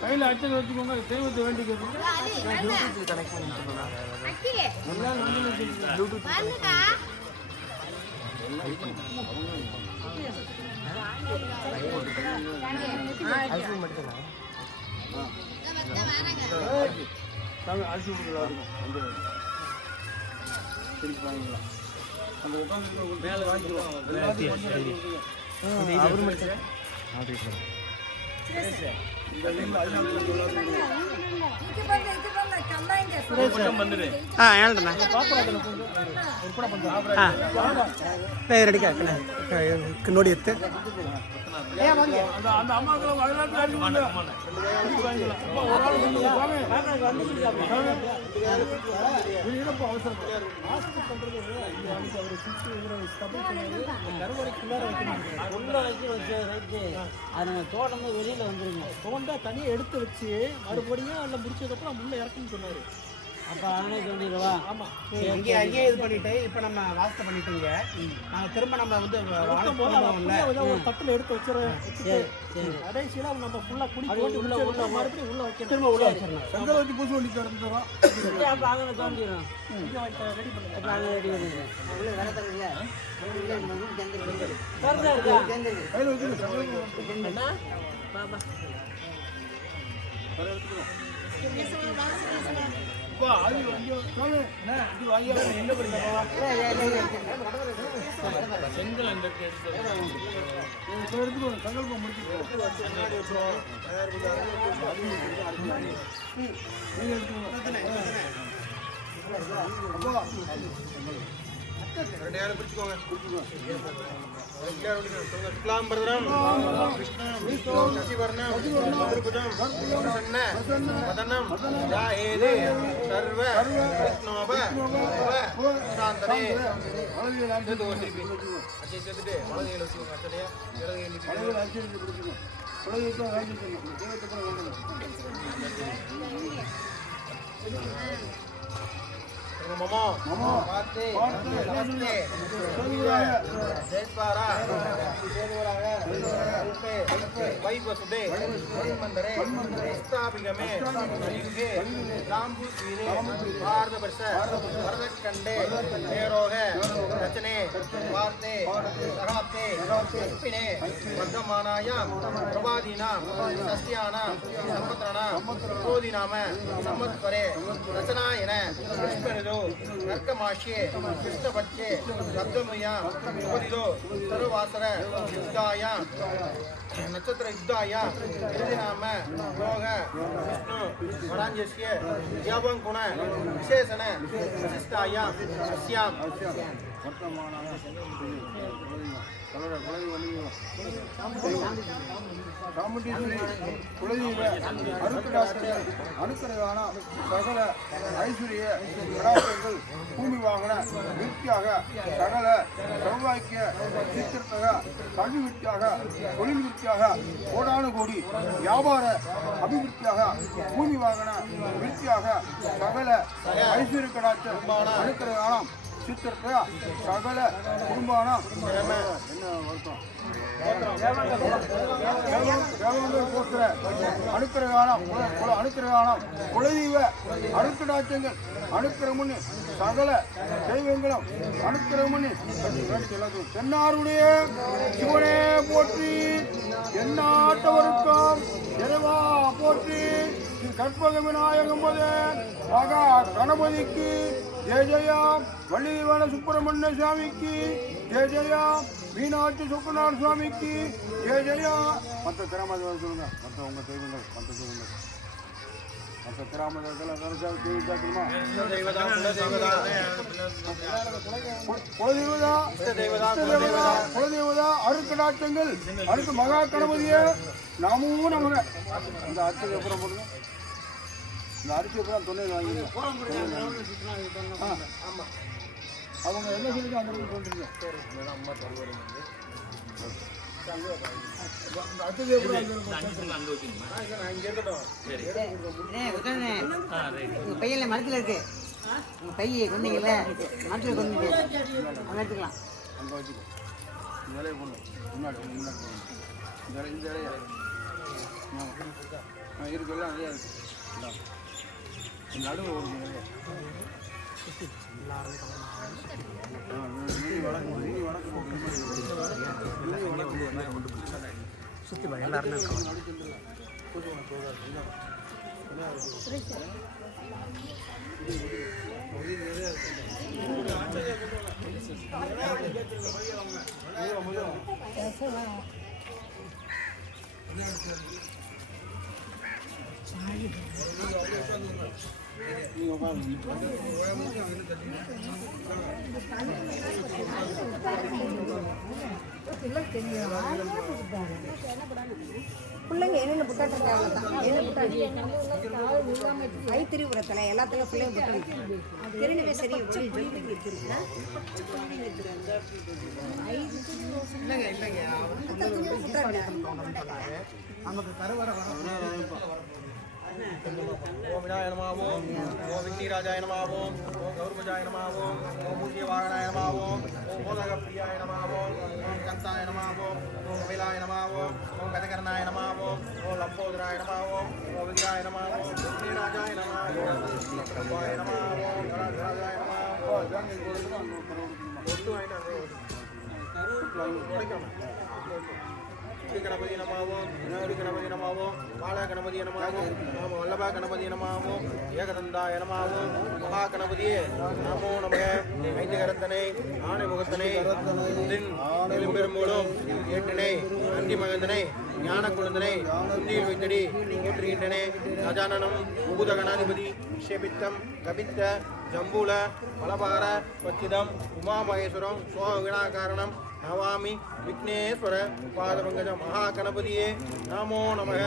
கையில் அச்சனை வச்சுக்கோங்க. தெய்வத்தை வேண்டிக்கிறது கனெக்ட் பண்ணி அரிசி கொடுக்குறாங்க. அந்த மேலே வாங்கிக்கலாம். அவரு மட்டும் ನೋಡಿ ಎತ್ತೆ அந்த அம்மாக்களும் தோட்டம் வெளியில வந்துருங்க. தோண்டா தனியாக எடுத்து வச்சு மறுபடியும் அதில் முடிச்சதுக்கப்புறம் முள்ள இறக்குன்னு சொன்னாரு. அப்போ அவனே சொல்லிடுவா. ஆமாம், அங்கேயே இது பண்ணிட்டு இப்போ நம்ம வாசத்தை பண்ணிட்டீங்க. திரும்ப நம்ம வந்து ஒரு தட்டில் எடுத்து வச்சிடறோம். கடைசியில் நம்ம ஃபுல்லாக குடி போட்டு உள்ள மறுபடியும் உள்ள வைக்க திரும்ப உள்ள வச்சிடணும். செங்கல் வச்சு பூசி வண்டி திறந்துடும். அப்போ அங்கே தோண்டிடும். ரெடி பண்ணுறேன். அங்கே ரெடி பண்ணிடுறேன். உள்ள வேலை தரல கையில் வச்சு செங்கல் அந்த எடுத்துக்கணும். செங்கல் Mama, Mate, Jaypara, Vaivasude, Mandare, Stapigame, Rambu Sire, Varda Versa, Varda Kande, Nerohe, Rachane, Varte, Arate, Pine, Vandamanaya, Pravadina, Sastiana, Samatrana, Kodinama, Samat Pare, Rachana, Narkamashi, Krishna Bache, Radhamaya, Podido, Sarvasara, Yuddhaya, Natatra Yuddhaya, Iridinama, Yoga, Vishnu, Varanjasya, Yavan Kuna, Vishesana, Sistaya, Asyam. Chamundeshwari குலதெய்வ அருட்கடாட்சங்கள் அனுக்கிரகான சகல ஐஸ்வர்ய கடாட்சங்கள் பூமி வாகன விருத்தியாக சகல சௌபாக்கிய சித்திரத்தக கல்வி விருத்தியாக தொழில் விருத்தியாக கோடானு கோடி வியாபார அபிவிருத்தியாக பூமி வாகன விருத்தியாக சகல ஐஸ்வர்ய கடாட்ச அனுக்கிரகான சித்திரத்த சகல குடும்பானம் என்ன வருத்தம் அனுக்கிரகானம் அனுக்கிரகானம் குலதெய்வ அருட்கடாட்சங்கள் அனுக்கிரமன்னு சகல தெய்வங்களும் அனுக்கிரமன்னு தென்னாருடைய சிவனே போற்றி, எந்நாட்டவருக்கும் இறைவா போற்றி, கற்பக விநாயகம் போது மகா கணபதிக்கு ஜெய ஜெயா, வள்ளிவன சுப்பிரமணிய சுவாமிக்கு ஜெய ஜெயா, மீனாட்சி சுப்பநாத சுவாமிக்கு ஜெய ஜெயா. மற்ற கிராமத்தில் சொல்லுங்க, மற்ற உங்க தெய்வங்கள் மற்ற தெய்வங்கள் மற்ற கிராமத்தில் குலதெய்வதா அருட்கடாட்சங்கள் அடுத்து மகா கணபதியே நாமும் நமக. இந்த அர்ச்சனை அப்புறம் போடுங்க. இந்த அரிசி அப்புறம் தொண்ணூறு வாங்கிடுங்க. அவங்க என்ன சொல்லிட்டு அந்த சொல்றீங்க. பையில மரத்துல இருக்கு, உங்க பைய கொண்டீங்கல்ல மரத்துல கொண்டீங்க, அங்க எடுத்துக்கலாம். அங்கே வச்சுக்கோ. இந்த வேலையை போடணும். முன்னாடி முன்னாடி போகணும். இந்த இலையை இருக்குல்ல அதே நடுவு ஓடுது சுற்றி வா எல்லாருமே பிள்ளைங்க என்னென்ன புட்டாட்டிருக்காங்க ஐ திருவுரத்தில் எல்லாத்துலையும் பிள்ளைங்க புட்டாங்க திருநவே சரி வச்சு பிள்ளைங்க வச்சிருக்கேன் நமக்கு கருவறை ஓம் விநாயக நமோம் ஓம் விக்னிராஜாய நமோம் ஓம் கௌரவஜாய நமோம் ஓம் மூர்த்திய வாகனாய நமோம் ஓம் மோதக பிரியாய நமோம் ஓம் கந்தாய நமோம் ஓம் கபிலாய நமோம் ஓம் கதகர்ணாய நமோம் ஓம் லம்போதராய நமோம் ஓம் விக்ராய நமோம் விக்னிராஜாய நமோம் கபாய நமோம் கராஜாய நமோம் ஒட்டு வாங்கிட்டு गणपति नमावो विनायक गणपति नमावो बाला गणपति नमावो नमो वल्लभा गणपति नमावो एकदंताय नमावो महागणपति नमो नमः ஐந்துகரத்தனை ஆணை முகத்தனை தின் எலும்பெருமூலம் ஏட்டனை அந்தி மகந்தனை ஞான குழந்தனை உந்தியில் வைத்தடி போற்றுகின்றனே கஜானனம் பூதகணாதிபதி ஷேபித்தம் கபித்த ஜம்பூல பலபார பச்சிதம் உமாமகேஸ்வரம் சோம விநாகாரணம் நவாமி விக்னேஸ்வர பாதபங்கஜ மகாகணபதியே நமோ நமः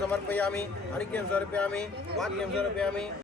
समर्पयामि अर्घ्यं समर्पयामि वाक्यं समर्पयामि